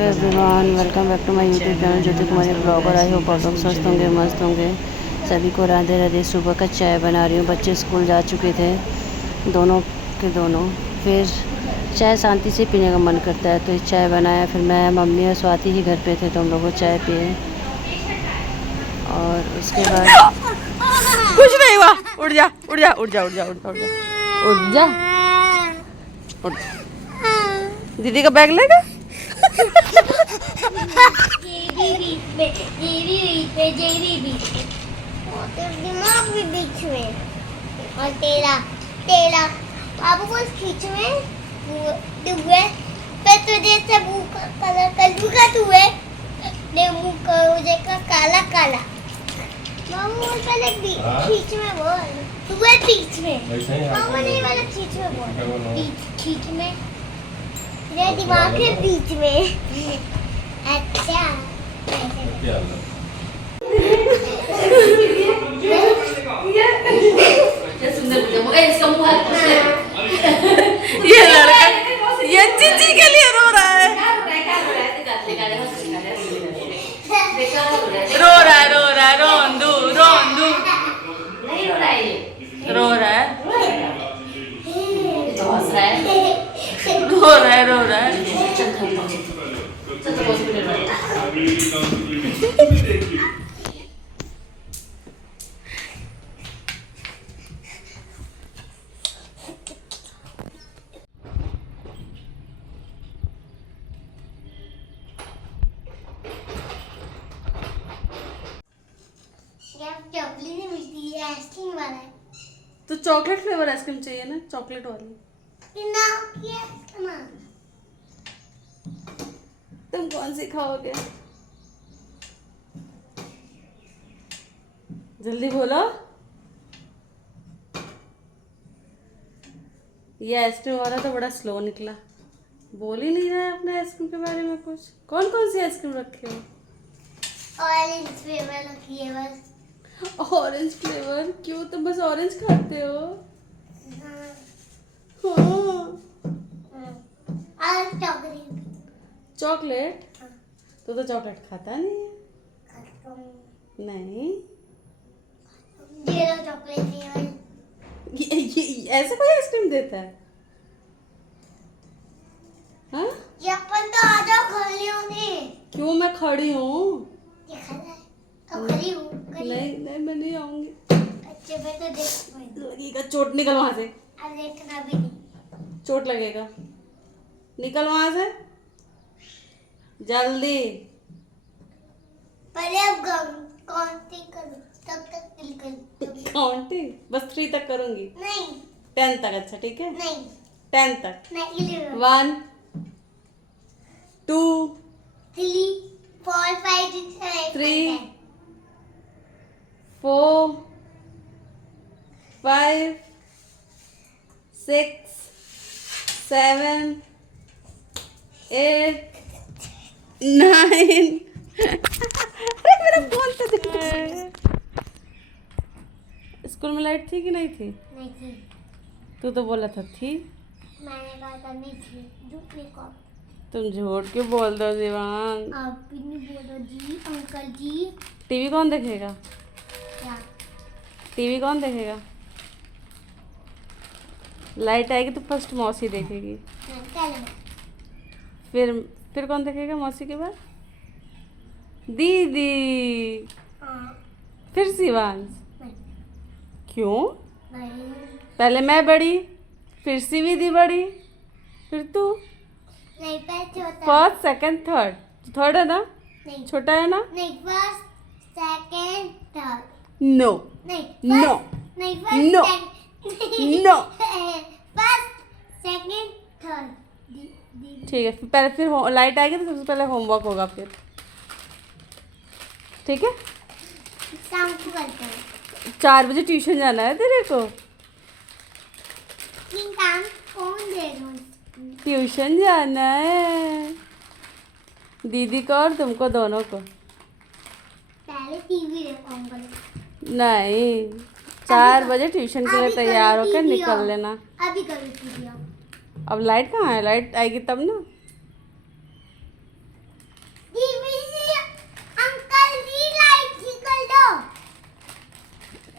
Everyone, welcome back to my YouTube channel Jyoti Kumari blogger. I hope आप लोग स्वस्थ होंगे, मस्त होंगे। सभी को राधे राधे। सुबह का चाय बना रही हूँ। बच्चे स्कूल जा चुके थे, दोनों के दोनों। फिर चाय शांति से पीने का मन करता है, तो चाय बनाया। फिर मैं, मम्मी और स्वाति ही घर पे थे, तो हम लोग चाय पिए। और उसके बाद कुछ नहीं हुआ। उड़ जा उड़ जा उड़ जा उड़ जा उड़ जा उड़ जा उड़ जा। दीदी का बैग लेगा। दिमाग भी बीच में और तेरा तेरा बाबू को खींच में दुए पे तुझे से मुंह का कलर कलूगा तुए ने मुंह का मुझे का काला काला मामू पहले खींच में बोल दुए बीच में मामू नहीं वाला खींच में बोल खींच में तेरे दिमाग के बीच में। अच्छा ये लड़का ये चीची के लिए रो रहा है। रो रहा है रो रहा है रोंदू रोंदू रो रहा है रो रहा है रो रहा है। चॉकलेट नहीं मिलती है, आइसक्रीम वाला है। तो चॉकलेट फ्लेवर आइसक्रीम चाहिए ना, चॉकलेट वाली। ना ये ना तुम कौन सी खाओगे? जल्दी बोलो। ये आइसक्रीम वाला तो बड़ा स्लो निकला, बोल ही नहीं रहा है अपने आइसक्रीम के बारे में कुछ। कौन कौन सी आइसक्रीम रखे हो? ऑरेंज फ्लेवर रखी है बस। Orange flavour? क्यों, तुम बस ऑरेंज खाते हो? हाँ। हाँ। और चॉकलेट। चॉकलेट? हाँ। तो चॉकलेट खाता नहीं है। खाता हूँ। नहीं, ये लो चॉकलेट फ्लेवर। ये ऐसे कोई आइसक्रीम देता है? हाँ? ये अपन तो आधा खा लियो ने। क्यों, मैं खड़ी हूँ। ये खाना है। अब खड़ी हूँ। नहीं नहीं, मैं नहीं आऊंगी। अच्छे पे तो देख। लगेगा चोट, निकल वहां से। अब देखना भी नहीं। चोट लगेगा, निकल वहां से जल्दी। पहले अब काउंटिंग करो, तब तक निकल। काउंटिंग बस 3 तक करूंगी। नहीं 10 तक। अच्छा ठीक है, नहीं 10 तक। नहीं 11 1 2 3 4 5 6 3 4 5 6 7 8 9 अरे मेरा फोन तो दिख। स्कूल में लाइट थी कि नहीं थी? नहीं थी। तू तो बोला था थी। मैंने कहा था नहीं थी। झूठ नहीं कहा। तुम झूठ क्यों बोल दो जीवान? आप भी नहीं बोलो जी अंकल जी। टीवी कौन देखेगा? क्या? टीवी कौन देखेगा? लाइट आएगी तो फर्स्ट मौसी देखेगी। नहीं चलो। फिर कौन देखेगा मौसी के बाद? दीदी। हाँ फिर शिवांश। नहीं क्यों? नहीं पहले मैं बड़ी, फिर सीवीदी बड़ी, फिर तू। नहीं पहले छोटा। First second third. थर्ड है ना? नहीं छोटा है ना? नहीं फर्स्ट सेकंड थर्ड। नो नहीं नो नहीं first No. No. First second third. ठीक है, फिर लाइट आएगी तो सबसे पहले होमवर्क होगा फिर। ठीक है, शाम को करते हैं। 4 बजे ट्यूशन जाना है तेरे को। तीन काम कौन देगा? ट्यूशन जाना है दीदी को और तुमको दोनों को। पहले टीवी देखूंगा। नहीं, 4 बजे ट्यूशन के लिए अभी तैयार करो होकर टीवी निकल ऑन। लेना। अभी करो टीवी ऑन। अब लाइट कहाँ है? लाइट आएगी तब ना।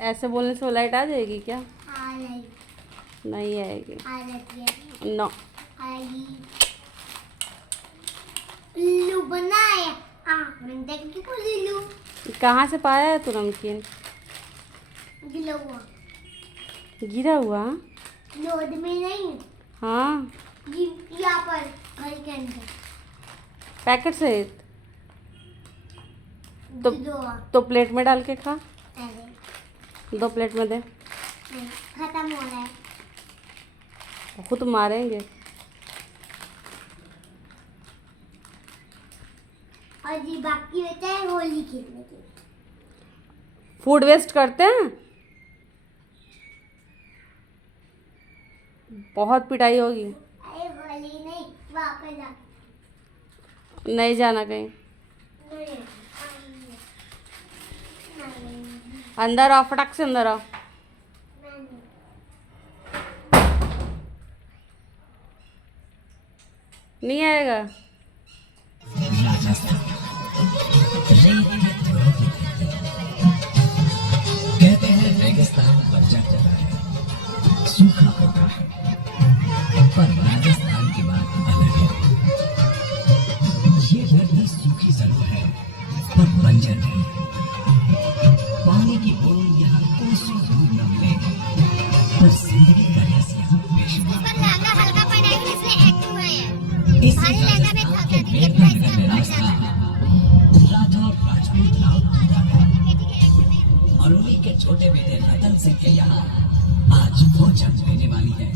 ऐसे बोलने से वो लाइट आ जाएगी क्या? आ रही नहीं आएगी। आ रही है नो। आई लू बनाया मैंने देखी को लू कहाँ से पाया है तू नमकीन? गिला हुआ गिरा हुआ? लोड में नहीं हाँ, यहाँ पर घर के अंदर पैकेट सहित। दो तो प्लेट में डाल के खा। अरे 2 प्लेट में दे। नहीं, खत्म हो रहा है खुद मारेंगे। और ये बाकी होता है होली खेलने के लिए। फूड वेस्ट करते हैं। बहुत पिटाई होगी। अरे होली नहीं वापस जा नहीं जाना कहीं। नहीं अंदर आओ, फटाक से अंदर आओ। नहीं आएगा। कहते हैं रेगिस्तान बंजर जगह है, सूखा होता है, पर राजस्थान की बात अलग है। ये धरती सूखी जरूर है पर बंजर नहीं। पानी की बूंद यहाँ कोसों दूर न मिले, पर जिंदगी का रस यहाँ बेशुमार। हल्का पड़ा है इसलिए एक्टिव है इस राजस्थान के मेरठ में रास्ता राठौर राजपूत राव दूधा है और उन्हीं के छोटे बेटे रतन सिंह के यहाँ आज वो जंग लेने वाली है।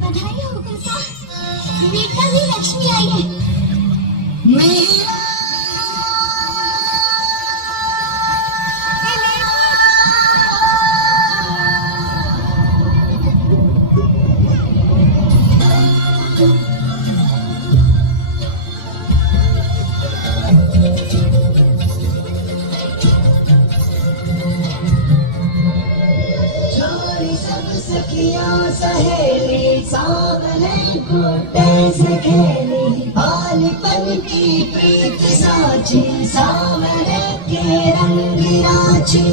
बधाई हो काका, बेटा भी लक्ष्मी आई है। सहेली सामने गुड्डे से खेली, बालपन की प्रीत साची सामने के रंग राची।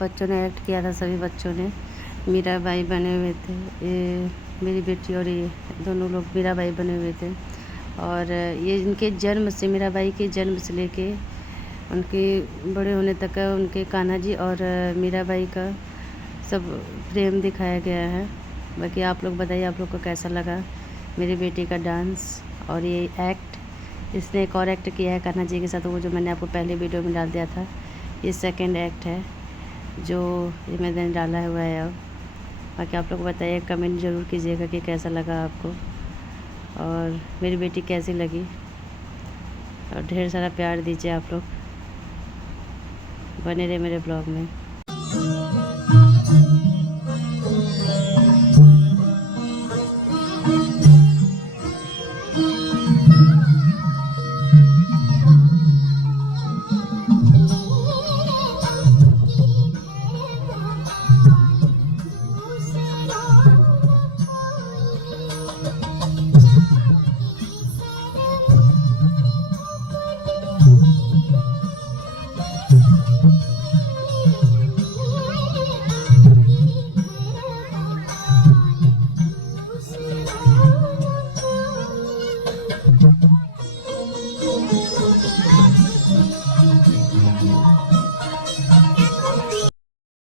बच्चों ने एक्ट किया था, सभी बच्चों ने मीराबाई बने हुए थे। ये मेरी बेटी और ये दोनों लोग मीराबाई बने हुए थे। और ये इनके जन्म से, मीराबाई के जन्म से लेके उनके बड़े होने तक का उनके कान्हा जी और मीराबाई का सब फ्रेम दिखाया गया है। बाकी आप लोग बताइए आप लोग को कैसा लगा मेरी बेटी का डांस और ये एक्ट। इसने एक और एक्ट किया है कान्हा जी के साथ, वो जो मैंने आपको पहले वीडियो में डाल दिया था। ये सेकंड एक्ट है जो ये मैंने डाला हुआ है अब। बाकी आप लोग बताइए, कमेंट ज़रूर कीजिएगा कि कैसा लगा आपको और मेरी बेटी कैसी लगी, और ढेर सारा प्यार दीजिए आप लोग। बने रहे मेरे ब्लॉग में।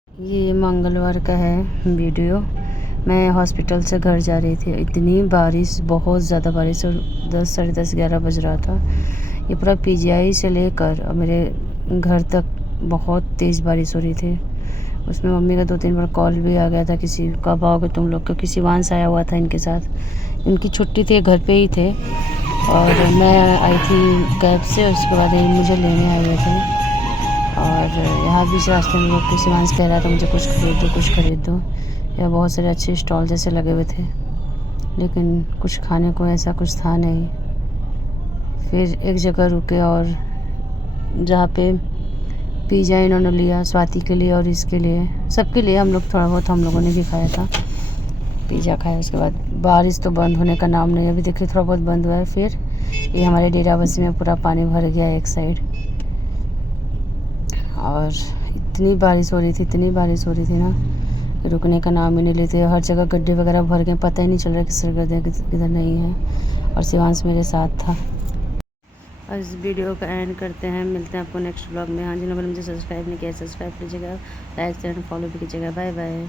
ये मंगलवार का है वीडियो। मैं हॉस्पिटल से घर जा रही थी, इतनी बारिश, बहुत ज़्यादा बारिश, और 10, साढ़े 10, 11 बज रहा था। ये पूरा पीजीआई से लेकर मेरे घर तक बहुत तेज़ बारिश हो रही थी। उसमें मम्मी का 2-3 बार कॉल भी आ गया था, किसी कब आओगे तुम लोग, क्योंकि शिवांश आया हुआ था इनके साथ। इनकी छुट्टी थी, घर पे ही थे, और मैं आई थी कैब से, उसके बाद ये मुझे लेने आए हुए थे। और यहाँ बीच रास्ते में लोग शिवांश कह रहा था मुझे कुछ खरीद दो, कुछ खरीद दो। यहाँ बहुत सारे अच्छे स्टॉल जैसे लगे हुए थे, लेकिन कुछ खाने को ऐसा कुछ था नहीं। फिर एक जगह रुके, और जहाँ पे पिज़्ज़ा इन्होंने लिया स्वाति के लिए और इसके लिए, सबके लिए हम लोग थोड़ा बहुत हम लोगों ने भी खाया था, पिज़्ज़ा खाया। उसके बाद बारिश तो बंद होने का नाम नहीं, अभी देखिए थोड़ा बहुत बंद हुआ है। फिर ये हमारे डेराबस्सी में पूरा पानी भर गया एक साइड, और इतनी बारिश हो रही थी, इतनी बारिश हो रही थी ना, रुकने का नाम ही नहीं लेते। हर जगह गड्ढे वगैरह भर गए, पता ही नहीं चल रहा किस गड्ढे किधर नहीं है। और शिवांश मेरे साथ था। और इस वीडियो का एंड करते हैं, मिलते हैं आपको नेक्स्ट ब्लॉग में। हाँ, जिन्होंने मुझे सब्सक्राइब नहीं किया सब्सक्राइब कीजिएगा, लाइक शेयर फॉलो भी कीजिएगा। Bye bye.